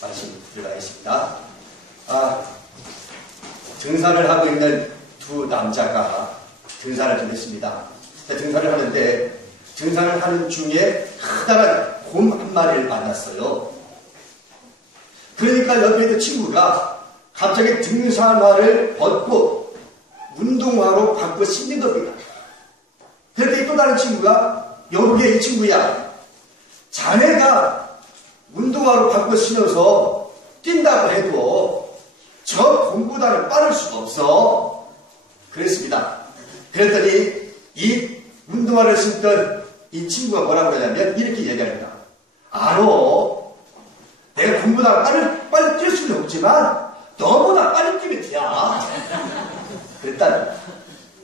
말씀 들어가겠습니다. 등산을 하고 있는 두 남자가 등산을 좀 했습니다. 등산을 하는데 등산을 하는 중에 커다란 곰 한 마리를 만났어요. 그러니까 옆에 있는 친구가 갑자기 등산화를 벗고 운동화로 바꿔 신는 겁니다. 그런데 또 다른 친구가 여보게 이 친구야, 자네가 운동화로 바꿔 신어서 뛴다고 해도 저 곰보다는 빠를 수가 없어. 그랬습니다. 그랬더니 이 운동화를 신던 이 친구가 뭐라고 하냐면 이렇게 얘기합니다. 알어, 내가 곰보다 빨리 뛸 수는 없지만 너보다 빨리 뛰면 돼. 그랬다.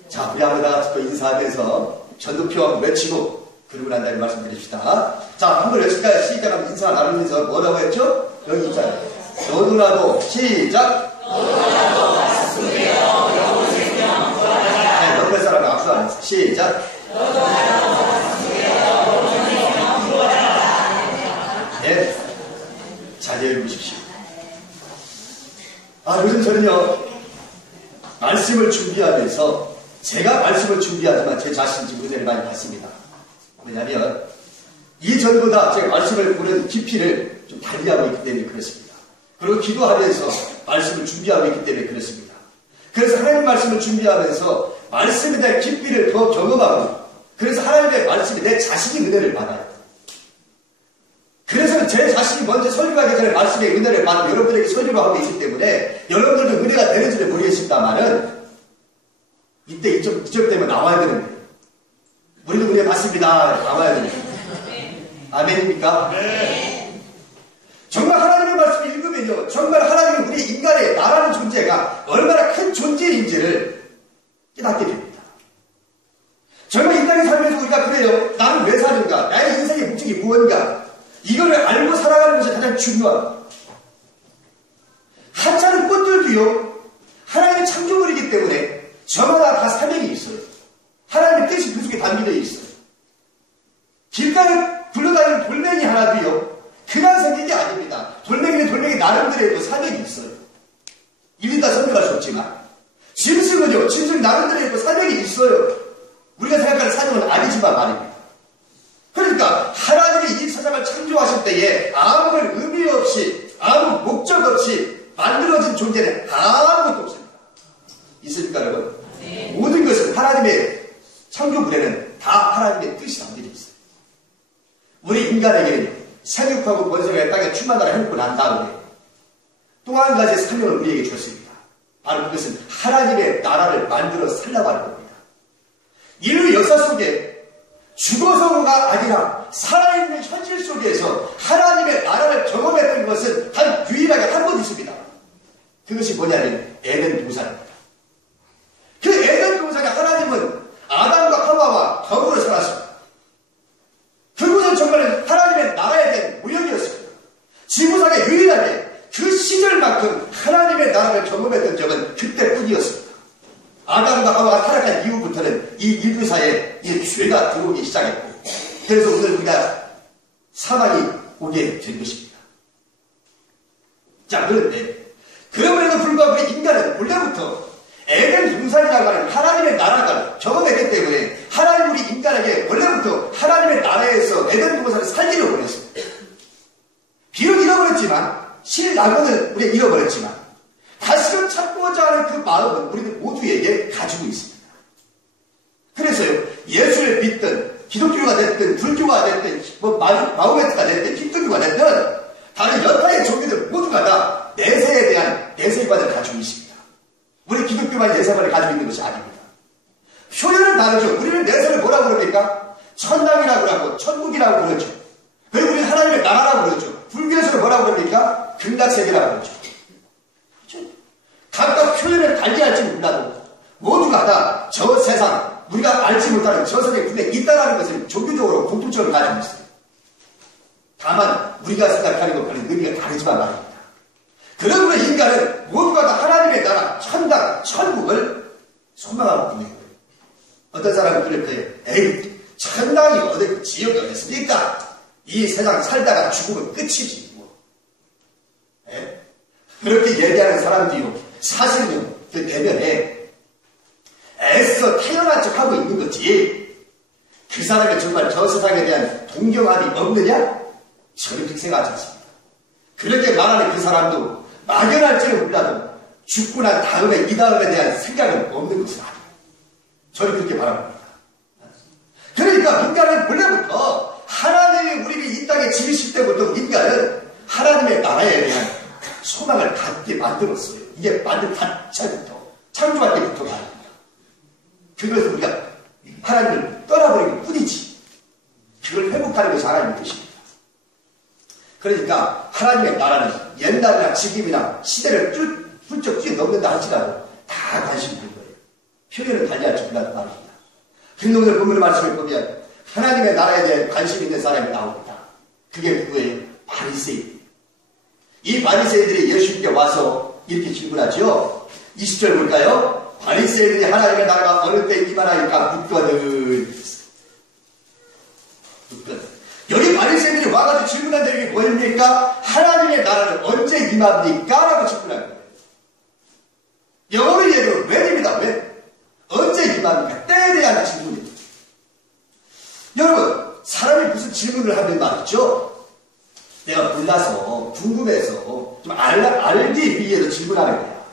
자, 우리 한번 다 같이 또 인사하면서 전도표 외치고 그러고 난 다음에 말씀드립시다. 자, 한번 외칠까요? 시작 하면 인사 나누면서 뭐라고 했죠? 여기 있잖아요. 너도 나도 시작. 너도 나도 말씀드려 영혼 생명 구하라. 네, 옆에 사람이 악수 안 했어요. 시작. 너도 나도 말씀드려 영혼 생명 구하라. 네, 자제해 보십시오. 요즘 저는요, 말씀을 준비하면서 제가 말씀을 준비하지만 제 자신 지금 은혜를 많이 받습니다. 왜냐하면 이전보다 제가 말씀을 보는 깊이를 좀 달리하고 있기 때문에 그렇습니다. 그리고 기도하면서 말씀을 준비하고 있기 때문에 그렇습니다. 그래서 하나님 말씀을 준비하면서 말씀에 대한 깊이를 더 경험하고, 그래서 하나님의 말씀에 내 자신이 은혜를 받아요. 그래서 제 자신이 먼저 설교하기 전에 말씀의 은혜를 받고 여러분에게 설교를 하고 있기 때문에 여러분들도 은혜가 되는지를 모르겠습니다만은 이때 이쪽 때문에 나와야 되는데, 우리도 은혜 받습니다. 나와야 되는데. 아멘입니까? 네. 정말 하나님의 말씀을 읽으면요, 정말 하나님은 우리 인간의 나라는 존재가 얼마나 큰 존재인지를 깨닫게 됩니다. 정말 이 땅에 살면서 우리가 그래요. 나는 왜 사는가? 나의 인생의 목적이 무언가? 이거를 알고 살아가는 것이 가장 중요합니다. 하찮은 꽃들도요, 하나님의 창조물이기 때문에 저마다 다 사명이 있어요. 하나님의 뜻이 그 속에 담겨져 있어요. 길가를 굴러다니는 돌멩이 하나도요, 그냥 생긴 게 아닙니다. 돌멩이는 돌멩이 나름대로의 사명이 있어요. 일일이 다 설명할 수 없지만 짐승은요, 짐승 나름대로의 사명이 있어요. 우리가 생각하는 사명은 아니지만 말입니다. 그러니까 하나님이 이 세상을 창조하실 때에 아무런 의미 없이, 아무 목적 없이 만들어진 존재는 아무것도 없습니다. 있습니까, 여러분? 네. 모든 것은 하나님의 창조물에는 다 하나님의 뜻이 담겨져 있어요. 우리 인간에게는 생육하고 번성의 땅에 충만하라 해놓고 난 다음에 또 한 가지의 사명을 우리에게 줬습니다. 바로 그것은 하나님의 나라를 만들어 살라고 하는 겁니다. 인류 역사 속에 죽어서가 아니라 살아있는 현실 속에서 하나님의 나라를 경험했던 것은 단 유일하게 한 번 있습니다. 그것이 뭐냐면 에덴 동산입니다. 그 에덴 동산에 하나님은 아담과 하와와 더불어 살았습니다. 그곳은 정말 하나님의 나라에 대한 모형이었습니다. 지구상에 유일하게 그 시절만큼 하나님의 나라를 경험했던 적은 그때뿐이었습니다. 아담과 하와가 타락한 이후부터는 이 인류사에 이 죄가 들어오기 시작했고, 그래서 오늘 우리가 사망이 오게 된 것입니다. 자, 그런데 그럼에도 불구하고 우리 인간은 원래부터 에덴 동산이라고 하는 하나님의 나라를 경험했기 때문에 하나님 우리 인간에게 원래부터 하나님의 나라에서 에덴 동산을 살기를 원했습니다. 비록 잃어버렸지만, 신라고는 우리가 잃어버렸지만 다시금 찾고자 하는 그 마음은 우리들 모두에게 가지고 있습니다. 그래서요, 예수를 믿든 기독교가 됐든 불교가 됐든 마호메트가 됐든 힌두교가 됐든 다른 여타의 종교들 모두가 다 내세에 대한 내세관을 가지고 있습니다. 우리 기독교만 내세관을 가지고 있는 것이 아닙니다. 표현은 다르죠. 우리는 내세를 뭐라고 그럽니까? 천당이라고 하고 천국이라고 그러죠. 그리고 우리는 하나님의 나라라고 그러죠. 불교에서는 뭐라고 그럽니까? 극락세계라고 그러죠. 각각 표현을 달리할지 몰라도 모두가 다 저 세상, 우리가 알지 못하는 저 세상에 분명히 있다는 것을 종교적으로 공통점을 가지고 있어요. 다만 우리가 생각하는 것과는 의미가 다르지만 말입니다. 그러므로 인간은 모두가 다 하나님의 나라, 천당, 천국을 소망하고 있는 거예요. 어떤 사람은 그럴 거예요. 에이, 천당이 어디 지역이 어딨습니까? 이 세상 살다가 죽으면 끝이지. 뭐. 그렇게 얘기하는 사람들이요. 사실은 그 내면에 애써 태어난 척 하고 있는 거지. 그 사람이 정말 저 세상에 대한 동경함이 없느냐? 저는 그렇게 생각하지 않습니다. 그렇게 말하는 그 사람도 막연할지는 몰라도 죽고 난 다음에 이 다음에 대한 생각은 없는 것은 아니에요. 저는 그렇게 바랍니다. 그러니까 인간은 원래부터 하나님이 우리를 이 땅에 지으실 때부터 인간은 하나님의 나라에 대한 소망을 갖게 만들었어요. 이게 만든 자체부터 창조할 때부터 말입니다. 그것을 우리가 하나님을 떠나버리는 뿐이지. 그걸 회복하는 것이 하나님의 뜻입니다. 그러니까 하나님의 나라는 옛날이나 지금이나 시대를 훌쩍 뛰어넘는다 할지라도 다 관심이 있는 거예요. 표현을 달리할지 몰라도 말입니다. 그런데 오늘 본문의 말씀을 보면 하나님의 나라에 대해 관심 있는 사람이 나옵니다. 그게 누구예요? 바리새인. 이 바리새인들이 예수님께 와서 이렇게 질문하죠. 20절 볼까요? 바리새인들이 하나님의 나라가 어느 때 임하나이까 묻거든. 여기 바리새인들이 와가지고 질문한 내용이 뭐입니까? 하나님의 나라는 언제 임합니까? 라고 질문한 거예요. 영어로 얘기하면 when입니다. when. 언제 임합니까? 때에 대한 질문입니다. 여러분, 사람이 무슨 질문을 하면 말이죠. 내가 몰라서, 궁금해서, 좀 알기 위해서 질문하는 거야.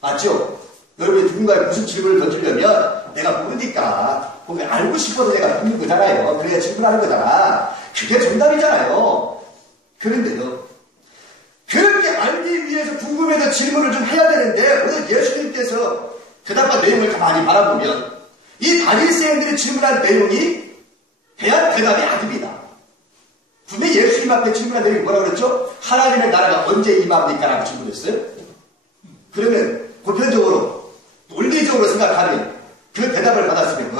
맞죠? 여러분이 누군가에 무슨 질문을 던지려면 내가 모르니까, 혹은 알고 싶어서 내가 묻는 거잖아요. 그래야 질문하는 거잖아. 그게 정답이잖아요. 그런데도, 그렇게 알기 위해서 궁금해서 질문을 좀 해야 되는데, 오늘 예수님께서 대답한 내용을 가만히 바라보면, 이 바리새인들이 질문한 내용이 대한 대답이 아닙니다. 분명히 예수님 앞에 질문한 내용이 뭐라고 그랬죠? 하나님의 나라가 언제 임합니까? 라고 질문했어요. 그러면 보편적으로 논리적으로 생각하면 그 대답을 받았으면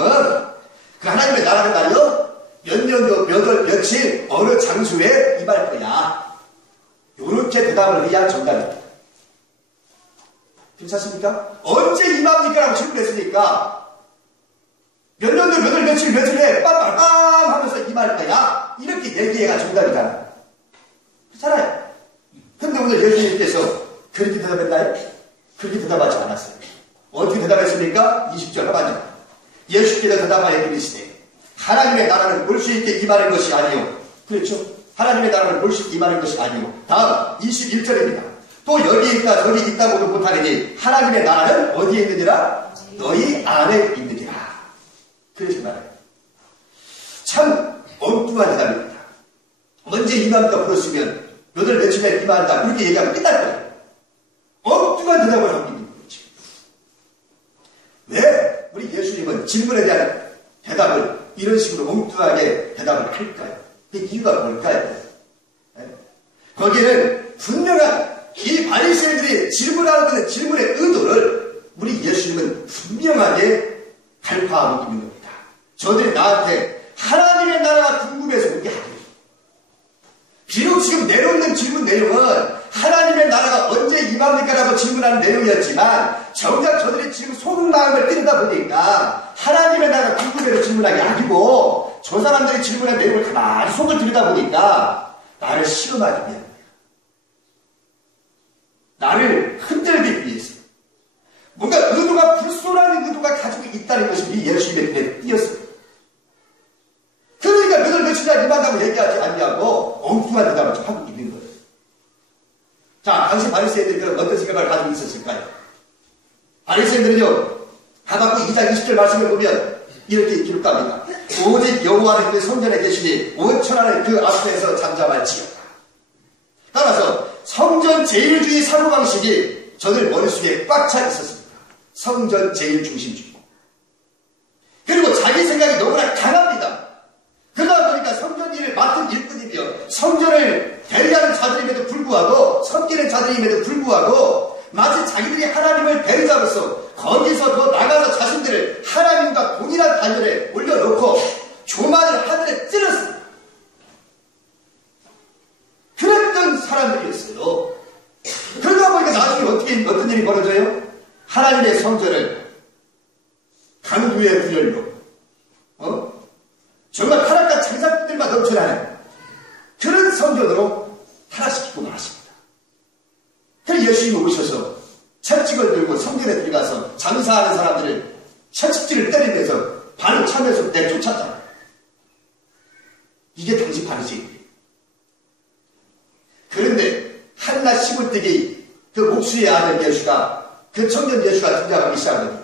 그 하나님의 나라는 말이요 몇 년도 몇 월 며칠 어느 장소에 임할 거야. 이렇게 대답을 해야 정답입니다. 괜찮습니까? 언제 임합니까? 라고 질문했으니까 몇 년도 몇 월 며칠 며칠에 빰빰빰 하면서 임할 거야. 이렇게 얘기해가 정답이잖아. 그렇잖아요. 근데 오늘 예수님께서 그렇게 대답했나요? 그렇게 대답하지 않았어요. 어떻게 대답했습니까? 20절 하반절. 예수께서 대답하여 이르시되 하나님의 나라는 볼 수 있게 임하는 것이 아니요. 그렇죠? 하나님의 나라를 볼 수 있게 임하는 것이 아니요. 다음 21절입니다. 또 여기 있다 저기 있다고도 못하느니 하나님의 나라는 어디에 있느니라? 너희 안에 있느니라. 그렇게 말해요. 참 엉뚱한 대답입니다. 언제 임합니까? 물었으면 몇 월 며칠에 임한다. 그렇게 얘기하면 끝날 거예요. 엉뚱한 대답을 하고 있는 거죠. 왜 우리 예수님은 질문에 대한 대답을 이런 식으로 엉뚱하게 대답을 할까요? 그 이유가 뭘까요? 네? 거기에는 분명한 이 바리새인들이 질문하는 질문의 의도를 우리 예수님은 분명하게 갈파하고 있는 겁니다. 저들이 나한테 하나님의 나라가 궁금해서 그렇게 하거든요. 비록 지금 내놓는 질문 내용은 하나님의 나라가 언제 임합니까? 라고 질문하는 내용이었지만 정작 저들이 지금 속마음을 찌르다 보니까 하나님의 나라가 궁금해서 질문한 게 아니고 저 사람들이 질문한 내용을 가만히 속을 들이다 보니까 나를 시험하기 위한 거야. 나를 흔들기 위해서 뭔가 의도가 불순한 의도가 가지고 있다는 것이 이 예수님의 눈에 띄었어요. 그러니까 몇 월 며칠이나 임한다고 얘기하지 않냐고 엉뚱한 대답을 좀 하고 있는 거예요. 자, 당시 바리새인들이 그럼 어떤 생각을 가지고 있었을까요? 바리새인들은요, 하박국 2장 20절 말씀을 보면 이렇게 기록합니다. 오직 여호와는 그 성전에 계시니 온 천하는 그 앞에서 잠잠할지어다. 따라서 성전 제일주의 사고방식이 저들 머릿속에 꽉 차 있었습니다. 성전 제일중심주의. 그리고 자기 생각이 너무나 강합니다. 그러다 보니까 성전 일을 맡은 일꾼이며 성전을 대리하는 자들임에도 불구하고 섬기는 자들임에도 불구하고 마치 자기들이 하나님을 대리자로서 거기서 더 나가서 자신들을 하나님과 동일한 단열에 올려놓고 교만을 하늘에 찔렀습니다. 그랬던 사람들이었어요. 그러다 보니까 나중에 어떤 일이 벌어져요? 하나님의 성전을 강도의 분열로 정말 타락과 창작들만 넘쳐나는 그런 성전으로 타락시키고 말았습니다. 그래서 예수님이 오셔서 채찍을 들고 성전에 들어가서 장사하는 사람들을 채찍질을 때리면서 발을 차면서 내쫓았잖아요. 이게 당시 바리새인이에요. 그런데 한낱 시골뜨기 그 목수의 아들 예수가, 그 청년 예수가 등장하기 시작합니다.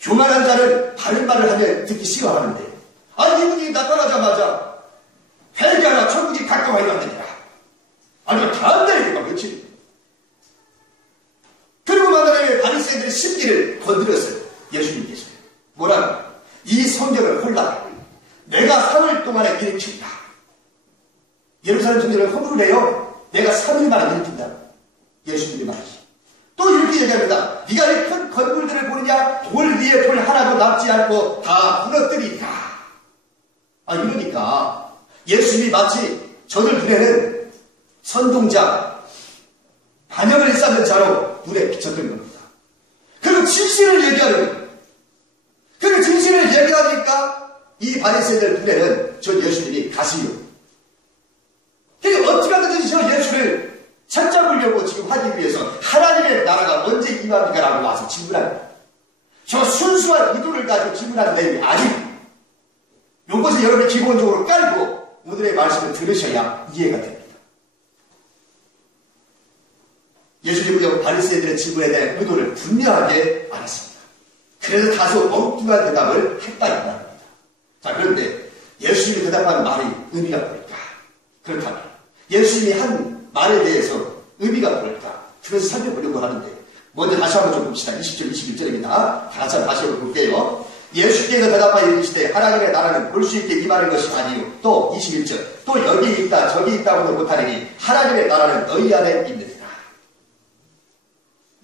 교만한 자는 바른 말을 하면 듣기 싫어하는데, 이분이 나타나자마자 회개하라, 천국이 가까이 왔느니라. 다 안다니까, 그렇지? 그리고 만약에 바리새인들의 심기를 건드렸어요. 예수님께서 뭐라고? 이 성전을 홀라, 내가 3일 동안에 일으킨다. 예루살렘 성전을 허물을 해요. 내가 3일 만에 일으킨다. 예수님이 말이지. 또 이렇게 얘기합니다. 네가 이 큰 건물들을 보느냐? 돌 위에 돌 하나도 남지 않고 다 무너뜨리리라. 이러니까 예수님이 마치 저들 눈에는 선동자, 반역을 쌓는 자로 눈에 비쳤던 겁니다. 그리고 진실을 얘기하는 거예요. 그리고 진실을 얘기하니까 이 바리새인들 눈에는 저 예수님이 가시요. 그러니까 어떻게 하든지 저 예수를 찾아보려고 지금 하기 위해서 하나님의 나라가 언제 임합니까라고 와서 질문하는 거예요. 저 순수한 의도를 가지고 질문하는 내용이 아니에요. 이것을 여러분이 기본적으로 깔고 오늘의 말씀을 들으셔야 이해가 됩니다. 예수님은 바리새인들의 질문에 대한 의도를 분명하게 알았습니다. 그래서 다소 엉뚱한 대답을 했다 이 말입니다. 자, 그런데 예수님이 대답한 말이 의미가 뭘까? 그렇다면 예수님이 한 말에 대해서 의미가 뭘까? 그것을 살펴보려고 하는데, 먼저 다시 한번 좀 봅시다. 20절, 21절입니다. 다 같이 한번 볼게요. 예수께서 대답하여 이르시되 하나님의 나라는 볼 수 있게 임하는 것이 아니요. 또 21절. 또 여기 있다 저기 있다고도 못하느니 하나님의 나라는 너희 안에 있느니라.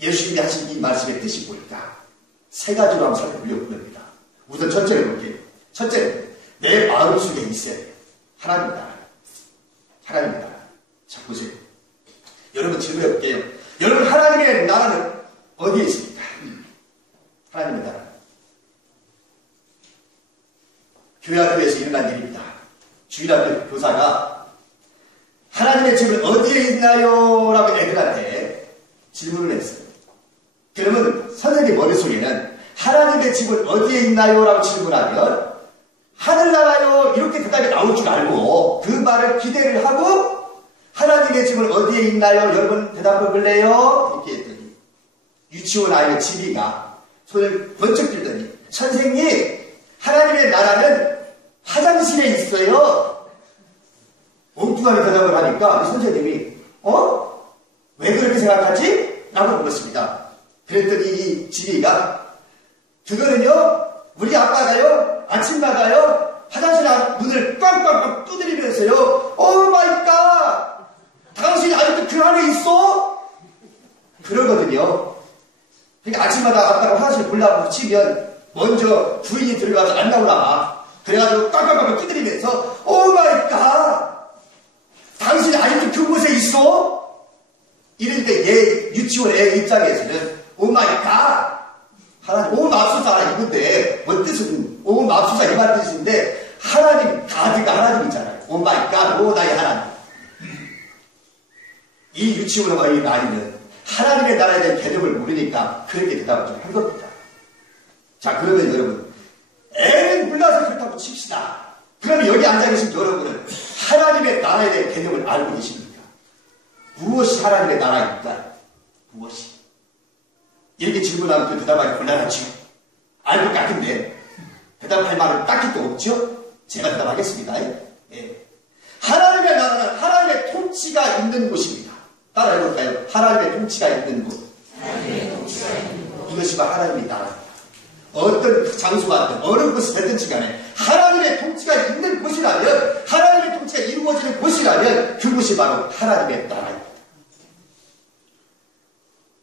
예수님이 하신 이 말씀의 뜻이 뭘까? 세 가지로 한번 살펴보려고 합니다. 우선 첫째를 볼게요. 첫째는 내 마음 속에 있어야 돼요. 하나님의 나라. 하나님의 나라. 자, 보세요. 여러분 질문해 볼게요. 여러분, 하나님의 나라는 어디에 있습니까? 하나님의 나라. 교회학교에서 일어난 일입니다. 주일학교 교사가 하나님의 집은 어디에 있나요? 라고 애들한테 질문을 했어요. 그러면 선생님 머릿속에는 하나님의 집은 어디에 있나요? 라고 질문하면 하늘나라요 이렇게 대답이 나올 줄 알고 그 말을 기대를 하고 하나님의 집은 어디에 있나요? 여러분 대답해 볼래요? 이렇게 했더니 유치원 아이의 지리가 손을 번쩍 들더니 선생님, 하나님의 나라는 화장실에 있어요. 엉뚱하게 대답을 하니까 선생님이 왜 그렇게 생각하지? 라고 물었습니다. 그랬더니 이 지리가 그거는요 우리 아빠가요 아침마다요 화장실 문을 꽝꽝꽝 두드리면서요 오 마이 갓 당신이 아직도 그 안에 있어? 그러거든요. 그러니까 아침마다 아빠가 화장실 몰라고 치면 먼저 부인이 들어가서 안 나오나. 그래가지고 깡깡깡 두드리면서 오 마이 갓 당신이 아직도 그곳에 있어? 이러니까 얘 유치원 애 입장에서는 오 마이 갓 하나님 오 맙소사 이건데 뭔 뜻은 오 맙소사 이 말 뜻인데 하나님 가드가 하나님이잖아요. 오 마이 갓 오 나의 하나님. 이 유치원 어린 아이는 하나님의 나라에 대한 개념을 모르니까 그렇게 대답을 좀 한 겁니다. 자, 그러면 여러분 애는 몰라서 그렇다고 칩시다. 그러면 여기 앉아계신 여러분은 하나님의 나라에 대한 개념을 알고 계십니까? 무엇이 하나님의 나라입니까? 무엇이? 이렇게 질문하면 또 대답하기 곤란하죠. 알 것 같은데 대답할 말은 딱히 또 없죠? 제가 대답하겠습니다. 예. 하나님의 나라는 하나님의 통치가 있는 곳입니다. 따라해볼까요? 하나님의 통치가 있는 곳. 이것이 바로 하나님의 나라입니다. 어떤 장소가 됐든 어느 곳이 됐든지 간에 하나님의 통치가 있는 곳이라면 하나님의 통치가 이루어지는 곳이라면 그곳이 바로 하나님의 나라입니다.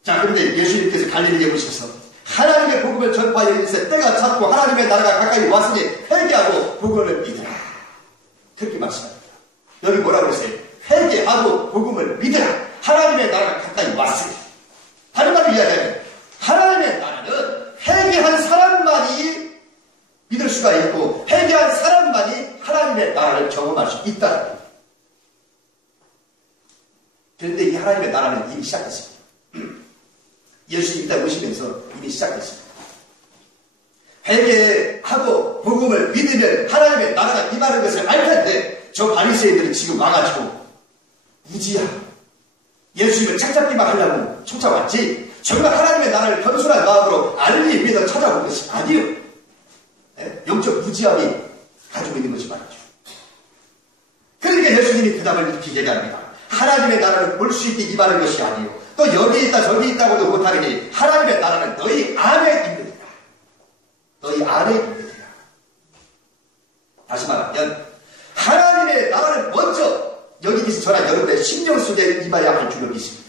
자, 그런데 예수님께서 갈릴리에 오셔서 하나님의 복음을 전파하여 이르시되 때가 찼고 하나님의 나라가 가까이 왔으니 회개하고 복음을 믿으라. 그렇게 말씀합니다. 여기 뭐라고 그러세요? 회개하고 복음을 믿으라. 하나님의 나라가 가까이 왔으니. 다른 말로 이야기하면 하나님의 나라는 회개한 사람만이 믿을 수가 있고 회개한 사람만이 하나님의 나라를 경험할 수 있다는 겁니다. 그런데 이제 이 하나님의 나라는 이미 시작했습니다. 예수님이 딱 오시면서 이미 시작했습니다. 회개하고 복음을 믿으면 하나님의 나라가 임하는 것을 알 텐데 저 바리새인들이 지금 와가지고 무지야 예수님을 착잡기만 하려고 쫓아왔지 정말 하나님의 나라를 겸손한 마음으로 알기 위해서 찾아온 것이 아니에요. 영적 무지함이 가지고 있는 것이 말이죠. 그러니까 예수님이 그 답을 이렇게 얘기합니다. 하나님의 나라를 볼 수 있게 임하는 것이 아니에요. 또 여기 있다 저기 있다고도 못하니 하나님의 나라는 너희 안에 있느니라. 너희 안에 있느니라. 다시 말하면 하나님의 나라를 먼저 여기 계신 저나 여러분의 심령 속에 임해야 할 줄로 믿습니다.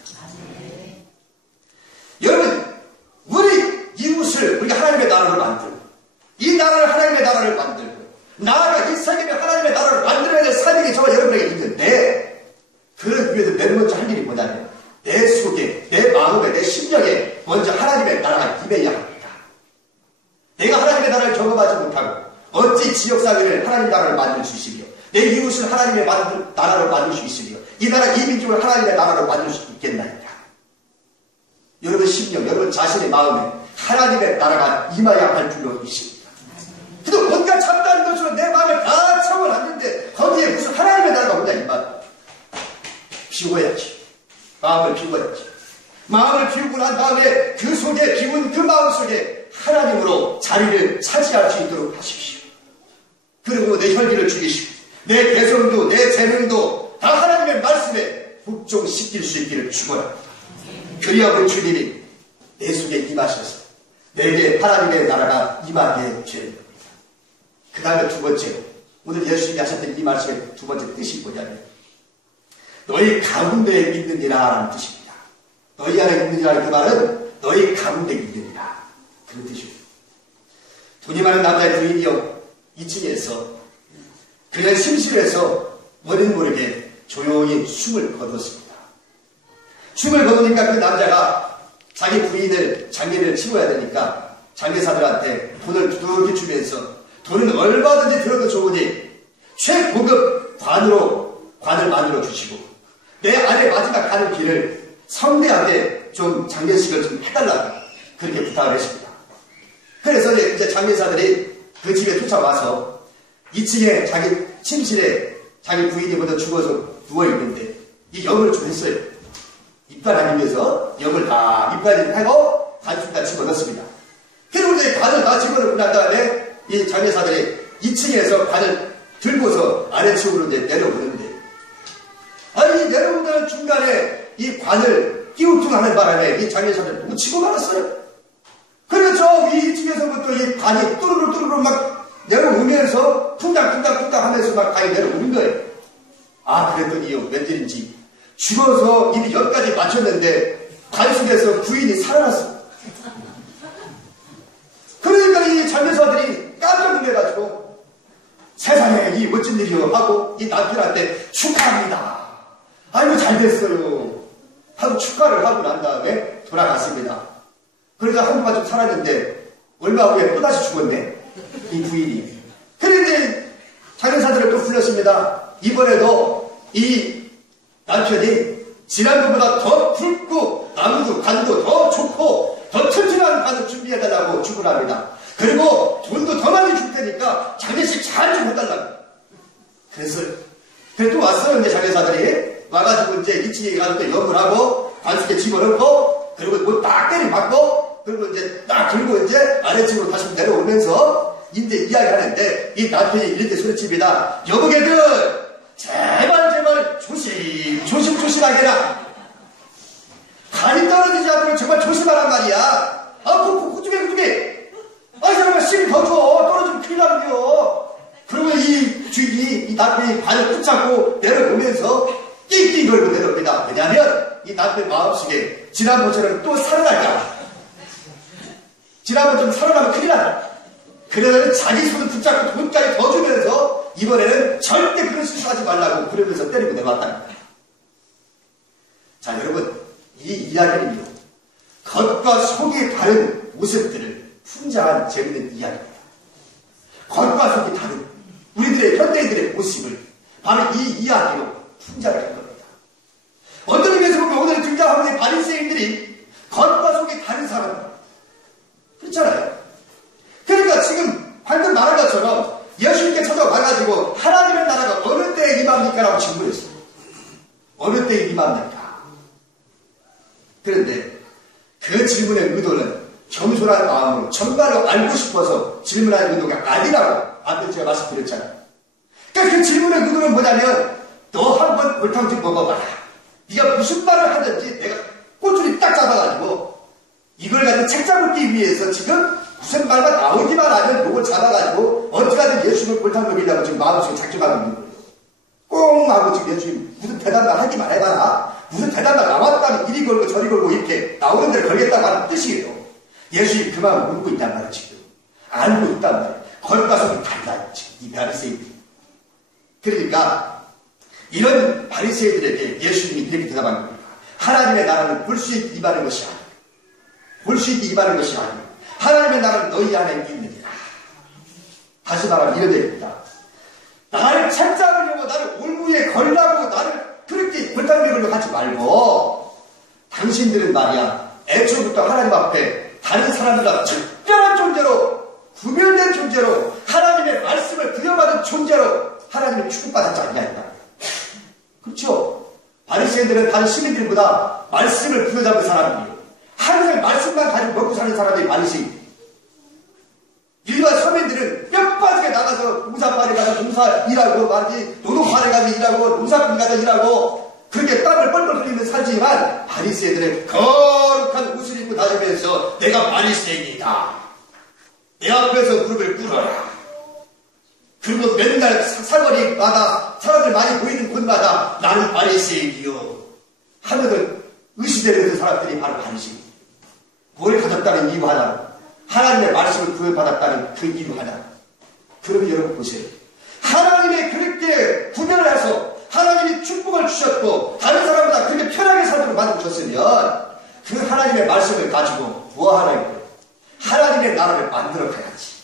여러분 우리 이웃을 우리가 하나님의 나라로 만들고 이 나라를 하나님의 나라를 만들고 나아가 이 세계에 하나님의 나라를 만들어야 될 사명이 저와 여러분에게 있는데 그를 위해서 맨 먼저 할 일이 뭐냐면 내 속에 내 마음에 내 심령에 먼저 하나님의 나라가 임해야 합니다. 내가 하나님의 나라를 경험하지 못하고 어찌 지역사회를 하나님의 나라를 만들 수 있으며 내 이웃을 하나님의 나라로 만들 수 있으며 이 나라 이 민족을 하나님의 나라로 만들 수 있겠나이까. 여러분 심령 여러분 자신의 마음에 하나님의 나라가 임해야 할 줄로 믿습니다. 그래도 온갖 참다한 것으로 내 마음을 다 채워놨는데 거기에 무슨 하나님의 나라가 오냐 임마. 비워야지. 마음을 비워야지. 마음을 비우고 난 다음에 그 속에 비운 그 마음 속에 하나님으로 자리를 차지할 수 있도록 하십시오. 그리고 내 혈기를 죽이시고 내 개성도 내 재능도 다 하나님의 말씀에 복종시킬 수 있기를 축원합니다. 그리하여 우리 주님이 내 속에 임하셔서 내게 하나님의 나라가 임하게 되는 겁니다. 그 다음에 두 번째로 오늘 예수님이 하셨던 이 말씀의 두 번째 뜻이 뭐냐면 너희 가운데에 있느니라 라는 뜻입니다. 너희 안에 있느니라 그 말은 너희 가운데에 있느니라 그런 뜻입니다. 돈이 많은 남자의 부인이요 2층에서 그냥 심실해서 원인 모르게 조용히 숨을 거뒀습니다. 숨을 거두니까 그 남자가 자기 부인을 장례를 치러야 되니까 장례사들한테 돈을 두둑이 주면서 돈은 얼마든지 들어도 좋으니 최고급 관을 만들어 주시고 내 아내 마지막 가는 길을 성대하게 좀 장례식을 좀 해달라고 그렇게 부탁을 했습니다. 그래서 이제 장례사들이 그 집에 쫓아와서 2층에 자기 침실에 자기 부인이 먼저 죽어서 누워있는데 이 염을 좀 했어요. 이빨 아니면서 염을 다 이빨을 하고 관을 다 집어넣습니다. 그리고 이제 관을 다 집어넣고 난 다음에 이 장례사들이 2층에서 관을 들고서 아래층으로 이제 내려오는데 아니 내려오는 중간에 이 관을 끼우뚱하는 바람에 이 장례사들이 놓치고 말았어요. 그래서 저 위 2층에서부터 이 관이 뚜루루뚜루루 막 내려오면서 쿵당쿵당 하면서 막 관이 내려오는 거예요. 아 그랬더니요 웬일인지 죽어서 이미 열까지 맞췄는데 관 속에서 부인이 살아났어요. 그러니까 이 장례사들이 깜짝 놀래가지고 세상에 이 멋진 일이요 하고 이 남편한테 축하합니다. 아이고 잘 됐어요 하고 축하를 하고 난 다음에 돌아갔습니다. 그러니까 한동안 좀 살았는데 얼마 후에 또다시 죽었네 이 부인이. 그런데 장례사들을 또 불렀습니다. 이번에도 이 남편이 지난번보다 더 굵고 나무도 관도 더 좋고 더 튼튼한 관을 준비해달라고 주문합니다. 그리고 돈도 더 많이 줄 테니까 장례식 잘 좀 해달라고. 그래서 또 왔어요. 이제 장례사들이 와가지고 이제 2층에 가서 또 염을 하고 관속에 집어넣고 그리고 뭐 딱 때려박고 그리고 이제 딱 들고 이제 아래층으로 다시 내려오면서 이제 이야기하는데 이 남편이 이렇게 소리칩니다. 여보게들 제발 조심하게 해라. 간이 떨어지지 않도록 정말 조심하란 말이야. 그쪽에 이 사람아 힘이 더 줘. 떨어지면 큰일 나는겨. 그러면 이 남편이 발을 붙잡고 내려오면서 띵띵 걸고 내려옵니다. 왜냐하면 이 남편 마음속에 지난번처럼 또 살아날까. 지난번처럼 살아나면 큰일 나다. 그래서 자기 손을 붙잡고 돈까지 더 주면서 이번에는 절대 그런 실수 하지 말라고 그러면서 때리고 내려왔다. 자 여러분 이 이야기는요 겉과 속이 다른 모습들을 풍자한 재밌는 이야기입니다. 겉과 속이 다른 우리들의 현대인들의 모습을 바로 이 이야기로 풍자를 한 겁니다. 어떤 의미에서 보면 본질이 겉과 속이 다른 사람. 그렇잖아요. 그러니까 지금 방금 말한 것처럼 예수님께 찾아와가지고 하나님의 나라가 어느 때에 임합니까? 라고 질문했어요. 어느 때에 임합니까? 그런데 그 질문의 의도는 겸손한 마음으로 정말로 알고 싶어서 질문하는 의도가 아니라고 앞에 제가 말씀드렸잖아요. 그러니까 그 질문의 의도는 뭐냐면 너 한번 골탕 좀 먹어봐라. 네가 무슨 말을 하든지 내가 꼬투리 딱 잡아가지고 이걸 가지고 책 잡기 위해서 지금 무슨 말만 나오기만 하면 요걸 잡아가지고 어떻게든 예수님을 골탕 먹이려고 지금 마음속에 작정하고 있는 거예요. 꽁 하고 지금 예수님 무슨 대단말 하기만 해봐라. 무슨 대단말 나왔다면 이리 걸고 저리 걸고 이렇게 나오는 데를 걸겠다고 하는 뜻이에요. 예수님 그 마음을 물고 있단 말이에요. 지금 알고 있단 말이에요. 겉과 속이 달라요. 지금 이 바리새인들이. 그러니까 이런 바리새인들에게 예수님이 이렇게 대답한 겁니다. 하나님의 나라는 볼 수 있게 임하는 것이 아니에요. 볼 수 있게 임하는 것이 아니에요. 하나님의 나라는 너희 안에 있느니라. 다시 말하면 이런 얘기입니다. 나를 책잡으려고 나를 올무에 걸라고 나를 그렇게 골탕먹이려고 하지 말고 당신들은 말이야 애초부터 하나님 앞에 다른 사람들과 특별한 존재로 구별된 존재로 하나님의 말씀을 부여받은 존재로 하나님의 축복받았지 않냐. 그렇죠? 바리새인들은 다른 시민들보다 말씀을 부여잡은 사람이에요. 항상 말씀만 가지고 먹고 사는 사람들이 바리새인. 일반 서민들은 뼈 빠지게 나가서 농사발에 가서 농사 일하고 말이지 노동발에 가서 일하고 농사꾼 가서 일하고 그렇게 땀을 뻘뻘 흘리며 살지만 바리새인들은 거룩한 옷을 입고 다니면서 내가 바리새인이다. 내 앞에서 무릎을 꿇어라. 그리고 맨날 사거리마다 사람들 많이 보이는 곳마다 나는 바리새인이요 하면은 의시되는 사람들이 바로 바리새인. 뭘 가졌다는 이유 하나. 하나님의 말씀을 구원받았다는 그 이유 하나. 그러면 여러분 보세요. 하나님의 그렇게 구별을 해서 하나님이 축복을 주셨고 다른 사람보다 그렇게 편하게 살도록 만들어줬으면 그 하나님의 말씀을 가지고 뭐 하나요? 하나님의 나라를 만들어 가야지.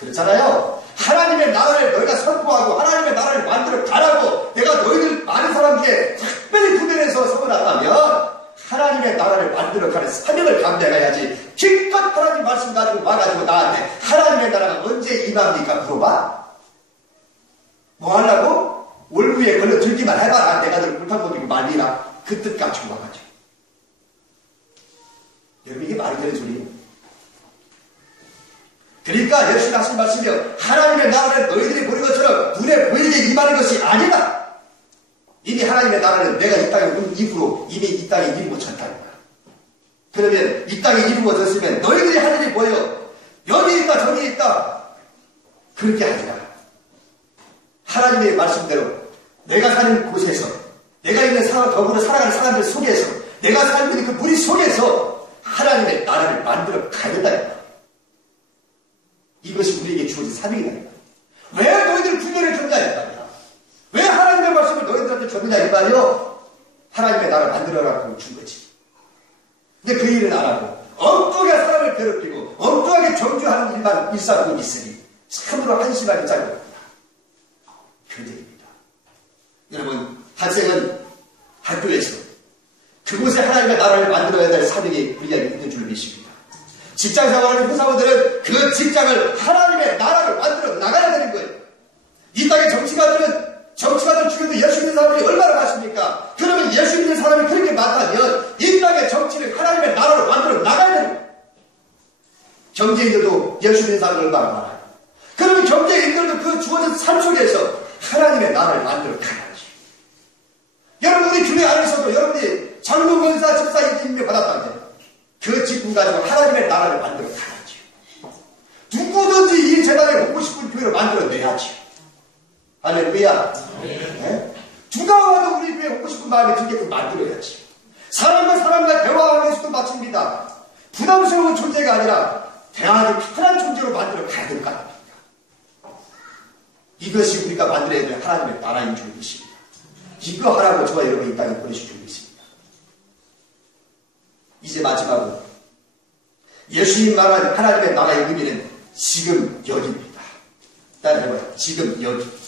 그렇잖아요. 하나님의 나라를 너희가 선포하고 하나님의 나라를 만들어 가라고 내가 너희들 많은 사람들에게 특별히 구별해서 세워놨다면 하나님의 나라를 만들어가는 사명을 감당해야지. 기껏 하나님 말씀 가지고 와가지고 나한테 하나님의 나라가 언제 임합니까? 물어봐. 뭐 하려고? 올무에 걸려 들기만 해봐라. 내가 널 불탕 먹이고 말리라. 그 뜻 가지고 와가지고. 여러분 이게 말이 되는 소리예요. 그러니까 예수님 하신 말씀이요. 하나님의 나라를 너희들이 보는 것처럼 눈에 보이게 임하는 것이 아니다. 이미 하나님의 나라는 내가 이 땅에 온 이후로 이미 이 땅에 이루어졌다는 거야. 그러면 이 땅에 이루어졌으면 너희들이 할 일이 뭐예요? 여기 있다 저기 있다. 그렇게 하지라. 하나님의 말씀대로 내가 사는 곳에서 내가 있는 더불어 살아가는 사람들 속에서 내가 살고 있는 그 무리 속에서 하나님의 나라를 만들어 가야 된다. 이것이 우리에게 주어진 사명이다. 왜 너희들을 구별해 줬냐 이 말이야. 왜 하나님의 말씀을 너희들한테 줬느냐 이 말이요. 하나님의 나라를 만들어라고 준 거지. 근데 그 일은 안 하고 엉뚱하게 사람을 괴롭히고 엉뚱하게 정죄하는 일만 일삼고 있으니 참으로 한심하게 짜립니다. 교대입니다. 여러분 학생은 학교에서 그곳에 하나님의 나라를 만들어야 될 사명이 우리에게 있는 줄 믿습니다. 직장생활하는 회사원들은 그 직장을 하나님의 나라를 만들어 나가야 되는 거예요. 이 땅의 정치가들 중에도 예수 믿는 사람들이 얼마나 많습니까? 그러면 예수 믿는 사람이 그렇게 많다면 이 땅의 정치를 하나님의 나라로 만들어 나가야 되는 거예요. 경제인들도 예수 믿는 사람들 얼마나 많아요. 그러면 경제인들도 그 주어진 삶 속에서 하나님의 나라를 만들어 가야지. 여러분 우리 교회 안에서도 여러분이 장로, 권사, 집사 임명 받았다는데 그 직분 가지고 하나님의 나라를 만들어 가야지. 누구든지 이 재단에 오고 싶은 교회를 만들어내야지. 할렐루야. 네? 누가 와도 우리 교회에 오고 싶은 마음이 들게끔 만들어야지. 사람과 대화하면서도 마칩니다. 부담스러운 존재가 아니라 대화하기 편한 존재로 만들어 가야 될 것 같습니다. 이것이 우리가 만들어야 될 하나님의 나라인 줄 믿습니다. 이거 하라고 저와 여러분 이 땅에 보내실 줄 믿습니다. 이제 마지막으로 예수님 말한 하나님의 나라의 의미는 지금 여기입니다. 따라해봐요. 지금 여기.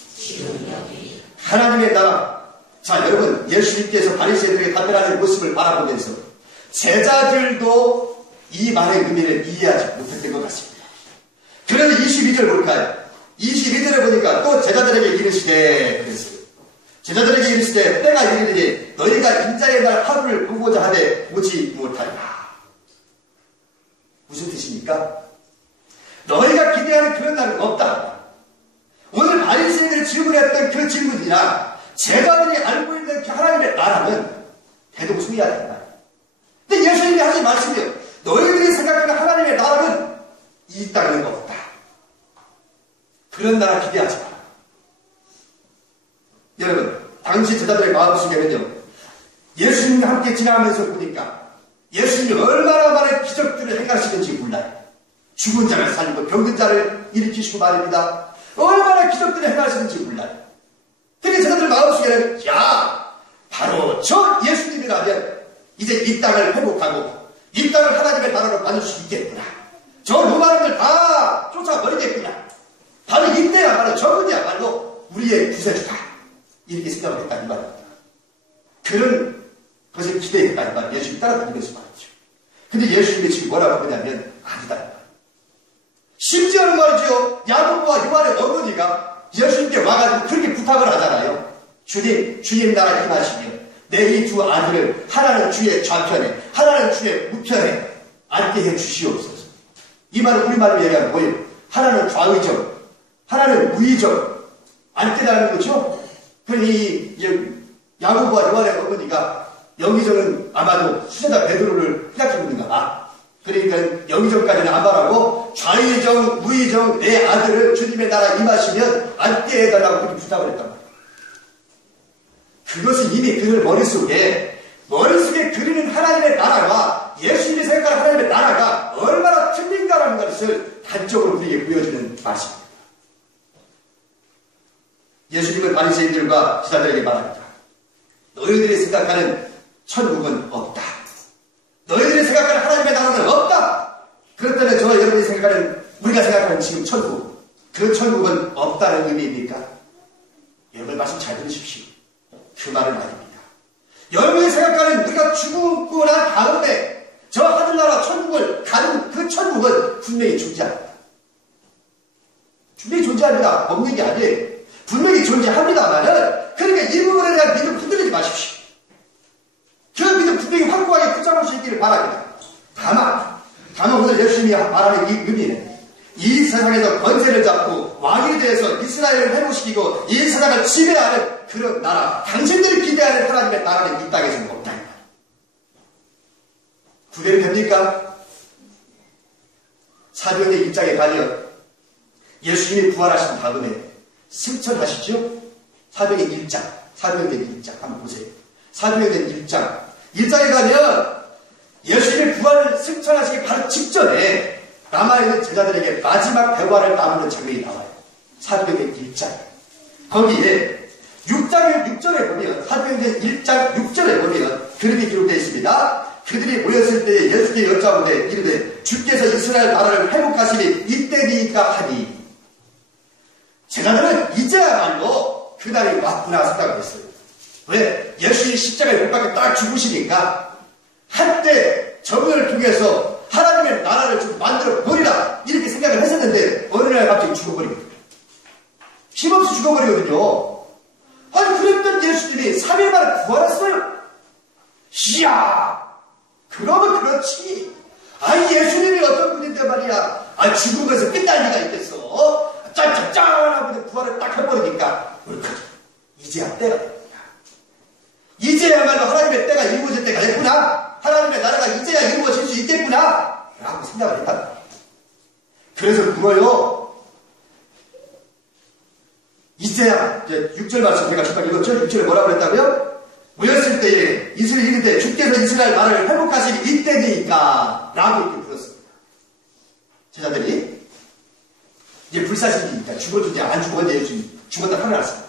하나님의 나라, 자, 여러분, 예수님께서 바리새인들에게 답변하는 모습을 바라보면서 제자들도 이 말의 의미를 이해하지 못했던 것 같습니다. 그래서 22절 볼까요? 22절에 보니까 또 제자들에게 이르시되 그랬어요. 제자들에게 이르시되 때가 이르리니 너희가 인자의 날 하루를 보고자 하되 보지 못하리라. 무슨 뜻입니까? 너희가 기대하는 그런 날은 없다. 오늘 바리새인들이 질문했던 그 질문이나 제자들이 알고 있는 그 하나님의 나라는 대동소이하다. 근데 예수님이 하신 말씀이요. 너희들이 생각하는 하나님의 나라는 이 땅에는 없다. 그런 나라 기대하지 마라. 여러분, 당시 제자들의 마음속에는요, 예수님과 함께 지나가면서 보니까 예수님이 얼마나 많은 기적들을 행하시는지 몰라요. 죽은 자를 살리고 병든 자를 일으키시고 말입니다. 얼마나 기적들을 행하시는지 몰라요. 그러니까 제자들 마음속에는 바로 저 예수님이라면 이제 이 땅을 회복하고 이 땅을 하나님의 나라로 만들 수 있겠구나. 저 로마인들 다 쫓아버리겠구나. 바로 이때야말로 저분이야말로 우리의 구세주다. 이렇게 생각을 했다 이 말입니다. 그런 것을 기대했다 이 말. 예수님 따라다니면서 말이죠. 근데 예수님이 지금 뭐라고 하냐면 아니다 이 말. 심지어는 말이죠. 야고보와 요한의 어머니가 예수님께 와가지고 그렇게 부탁을 하잖아요. 주님 나라 임하시며 내 이 두 아들을 하나는 주의 좌편에 하나는 주의 우편에 앉게 해 주시옵소서. 이 말은 우리말로 얘기하면 뭐예요? 하나는 좌의정, 하나는 우의정 앉게라는 거죠. 그러니 야고보와 요한의 어머니가 영의정은 아마도 수제자 베드로를 생각하고 있는가 봐. 그러니까 영의정까지는 안 말하고 좌의정, 우의정 내 아들을 주님의 나라 임하시면 앉게 해달라고 그렇게 부탁을 했단 말이에요. 그것은 이미 그들 머릿속에 그리는 하나님의 나라와 예수님이 생각하는 하나님의 나라가 얼마나 틀린가라는 것을 단적으로 우리에게 보여주는 말씀입니다. 예수님은 바리새인들과 제자들에게 말합니다. 너희들이 생각하는 천국은 없다. 너희들이 생각하는 하나님의 나라는 없다. 그렇다면 저와 여러분이 생각하는 우리가 생각하는 지금 천국, 그 천국은 없다는 의미입니까? 여러분 말씀 잘 들으십시오. 그 말은 아닙니다. 여러분이 생각하는 우리가 죽고 난 다음에 저 하늘나라 천국을 가는 그 천국은 분명히 존재합니다. 분명히 존재합니다. 없는 게 아니에요. 분명히 존재합니다만은 그러니까 이 부분에 대한 믿음 흔들리지 마십시오. 그 믿음 분명히 확고하게 붙잡을 수 있기를 바랍니다. 다만 오늘 예수님이 말하는 이 의미는 이 세상에서 권세를 잡고 왕이 되어서 이스라엘을 회복시키고 이 세상을 지배하는 그런 나라, 당신들이 기대하는 하나님의 나라는 이 땅에서는 없다. 구별이 됩니까? 사도행전 1장에 가면 예수님이 부활하신 다음에 승천하시죠? 사도행전 1장 한번 보세요. 사도행전 1장에 가면 예수님이 부활을 승천하시기 바로 직전에 남아있는 제자들에게 마지막 대화를 나누는 장면이 나와요. 사도행전 1장. 거기에 6절에 보면, 사도행전 1장 6절에 보면 그렇게 기록되어 있습니다. 그들이 모였을 때에 예수께 여짜오되 이르되 주께서 이스라엘 나라를 회복하시니 이때니까 하니. 제자들은 이제야말로 그날이 왔구나 생각을 했어요. 왜? 예수님이 십자가에 못 박혀 딱 죽으시니까 한때 저분을 통해서 하나님의 나라를 좀 만들어 버리라 이렇게 생각을 했었는데 어느 날 갑자기 죽어버리거든요. 힘없이 죽어버리거든요. 아니 그랬던 예수님이 3일 만에 부활했어요. 이야 그러면 그렇지. 아니 예수님이 어떤 분인데 말이야. 아 죽음에서 끝날 리가 있겠어. 짠짠짠 하고 부활을 딱 해버리니까 옳거든. 이제야 때가 됐구나. 이제야말로 하나님의 때가 이루어질 때가 됐구나. 하나님의 나라가 이제야 이루어질 수 있겠구나 라고 생각을 했다. 그래서 뭐요? 이제야 6절 말씀 제가 잠깐 읽었죠? 6절에 뭐라고 했다고요? 모였을 때에 이스라엘 이르되 주께서 이스라엘 나라를 회복하시니 이때니까 라고 이렇게 불렀습니다. 제자들이 이제 불사신이니까 죽어도 이제 안 죽었는데 예수님 죽었다 살아났습니다.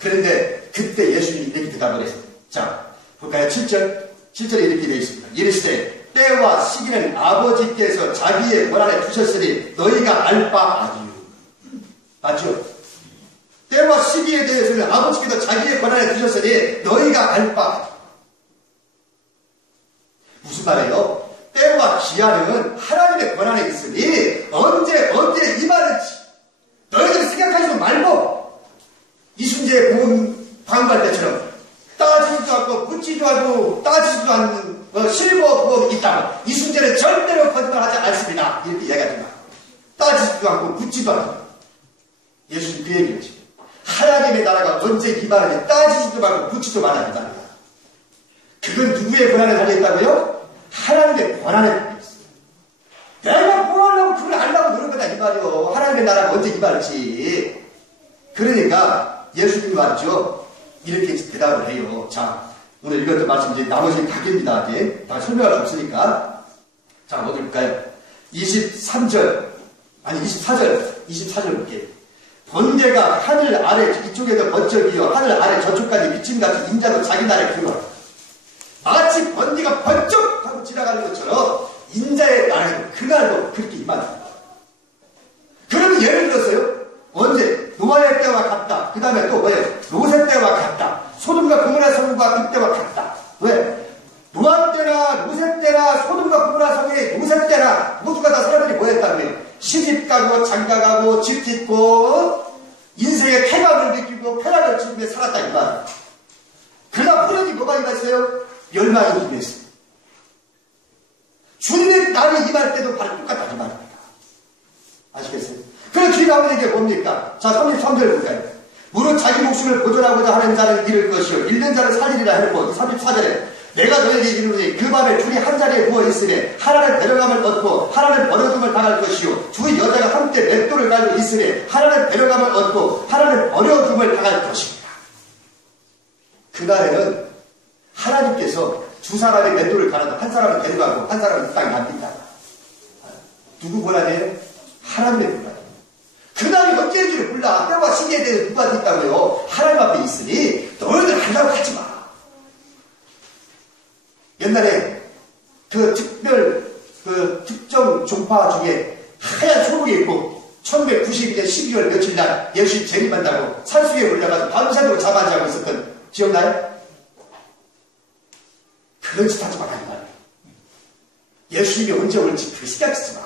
그런데 그때 예수님이 이렇게 대답을 했습니다. 자 볼까요? 7절에 이렇게 되어 있습니다. 이르시되 때와 시기는 아버지께서 자기의 권한에 두셨으니 너희가 알 바 아니요. 맞죠? 때와 때와 시기에 대해서는 아버지께서 자기의 권한에 두셨으니 너희가 알 바. 무슨 말이에요? 때와 기한은 하나님의 권한에 있으니 언제 임하는지 너희들이 생각하지도 말고 이순재의 복음 방문할 때처럼 따지지도 않고 묻지도 않고 따지지도 않는 실버 복음이 있다고 이순재는 절대로 거짓말하지 않습니다. 이렇게 이야기하지 마. 따지지도 않고 묻지도 않고 예수님 그 얘기를 지금 하나님의 나라가 언제 임하는지 따지지도 말고 묻지도 말아야 된다. 그건 누구의 권한에 달려있다고요? 하나님의 권한에 달려있어요. 내가 뭘 하려고 그걸 알라고 그런 거다 이 말이요. 하나님의 나라가 언제 임할지. 그러니까 예수님이 말이죠. 이렇게 대답을 해요. 자, 오늘 읽었던 말씀 이제 나머지 각입니다. 이제 다 설명할 수 없으니까. 자, 어디 볼까요? 24절 볼게요. 번개가 하늘 아래 이쪽에서 번쩍이어 하늘 아래 저쪽까지 미친같이 인자도 자기 나라에 들어와. 마치 번개가 번쩍 하고 지나가는 것처럼 인자의 나라에도 그날도 그렇게 임한다. 그러면 예를 들었어요. 언제? 노아의 때와 같다. 그 다음에 또 뭐예요? 롯의 때와 같다. 소돔과 고모라 성과 그때와 같다. 왜? 노아 때나 롯의 때나 소돔과 고모라 성의 롯의 때나 모두가 다 사람들이 뭐 했다고요? 시집가고 장가가고 집 짓고 인생의 쾌감을 느끼고 쾌락을 즐기며 살았다 이 말. 그러나 후련이 뭐가 임했어요? 멸망이 임했어요. 주님의 날이 임할 때도 바로 똑같다 이 말입니다. 아시겠어요? 그래서 주님 하는 게 뭡니까? 자, 33절 볼까요? 무릇 자기 목숨을 보존하고자 하는 자는 잃을 것이요 잃는 자는 살리리라 했고 34절에 내가 너에게 이르노니 그 밤에 둘이 한 자리에 누워 있으니 하나는 데려감을 얻고 하나는 버려둠을 당할 것이요 두 여자가 함께 맷돌을 갈고 있으니 하나는 데려감을 얻고 하나는 버려둠을 당할 것입니다. 그날에는 하나님께서 두 사람의 맷돌을 갈아도 한 사람은 데려가고 한 사람은 땅에 남긴다. 누구 권한이에요? 하나님의 권한. 그날이 언제인지를 몰라. 때와 시기에 대해서 누구한테 있다고요? 하나님 앞에 있으니 너희들 하려고 하지 마. 옛날에 그 특정 종파 중에 하얀 소복이 입고 1992년 12월 며칠 날 예수님 재림한다고 산수에 올라가서 밤새도록 자만지하고 있었던 기억나요? 그런 짓 하지 말라는 말이에요. 예수님이 언제 올지 그 신경 쓰지 마.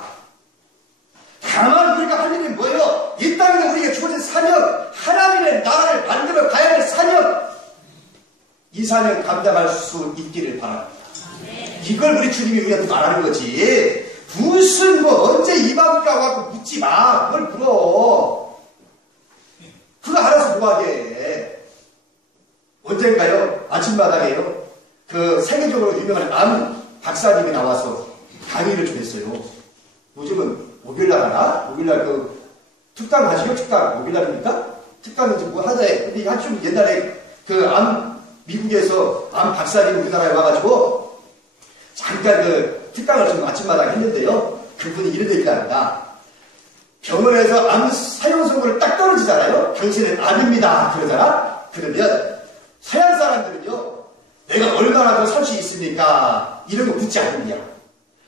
다만 우리가 할 일은 뭐예요? 이 땅에서 우리에게 주어진 사명, 하나님의 나라를 만들어 가야 될 사명, 이 사명 감당할 수 있기를 바랍니다. 이걸 우리 주님이 우리한테 말하는 거지. 무슨 언제 임합니까 하고 묻지 마. 그걸 물어. 그거 알아서 뭐하게. 언젠가요? 아침마당에요. 그 세계적으로 유명한 암 박사님이 나와서 강의를 좀 했어요. 요즘은 목요일날 하나? 목요일날 그 특강 하시죠? 특강. 목요일날입니까? 특강은 뭐 하나에. 근데 한참 옛날에 그 미국에서 암 박사님 우리나라에 와가지고 잠깐 그 특강을 좀 아침마다 했는데요. 그분이 이런 얘기를 합니다. 병원에서 암 사용 선고를 딱 떨어지잖아요. 당신은 암입니다. 그러잖아. 그러면 서양 사람들은요. 내가 얼마나 더 살 수 있습니까? 이런 거 묻지 않는데요.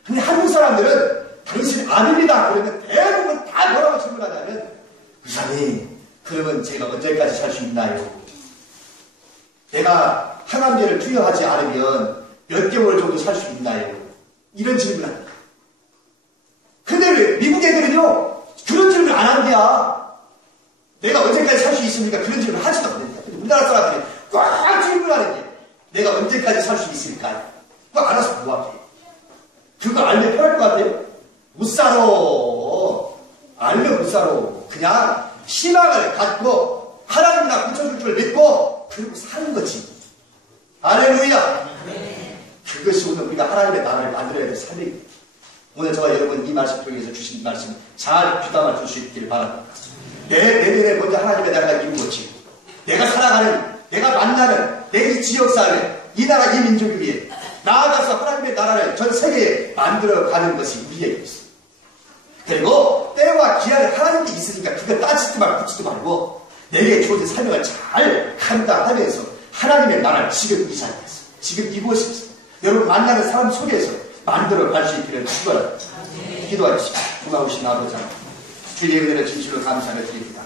근데 한국 사람들은 당신 암입니다. 그러면 대부분 다 뭐라고 질문하냐면 의사님 그러면 제가 언제까지 살 수 있나요? 내가 항암제를 투여하지 않으면 몇 개월 정도 살 수 있나요? 이런 질문합니다. 근데 왜 미국 애들은요 그런 질문 안 한대야. 내가 언제까지 살 수 있습니까? 그런 질문 하지도 않는다. 근데 우리나라 사람들이 꽉 질문하는 게 내가 언제까지 살 수 있을까요? 그거 알아서 뭐하게. 그거 알면 편할 것 같아요? 못 살아. 알면 못 살아. 그냥 희망을 갖고 하나님이나 고쳐줄 줄 믿고 그리고 사는 거지. 할렐루야. 그것이 오늘 우리가 하나님의 나라를 만들어야 될 삶입니다. 오늘 저와 여러분 이 말씀 통해서 주신 말씀 잘 귀담아 줄 수 있기를 바랍니다. 내 내면에 먼저 하나님의 나라가 이루어지고 내가 살아가는 내가 만나는 내 이 지역사회 이 나라 이 민족을 위해 나아가서 하나님의 나라를 전 세계에 만들어가는 것이 우리에게 있습니다. 그리고 때와 기한을 하나님께 있으니까 그거 따지도 말고 붙지도 말고 내게 주어진 사명을 잘 감당하면서 하나님의 나라를 지금 이 자리에서 지금 이곳에서 여러분 만나는 사람 속에서 만들어 갈 수 있기를 축원합니다. 기도하십시오. 고마우신 아버지 하나님 주의 은혜를 진실로 감사를 드립니다.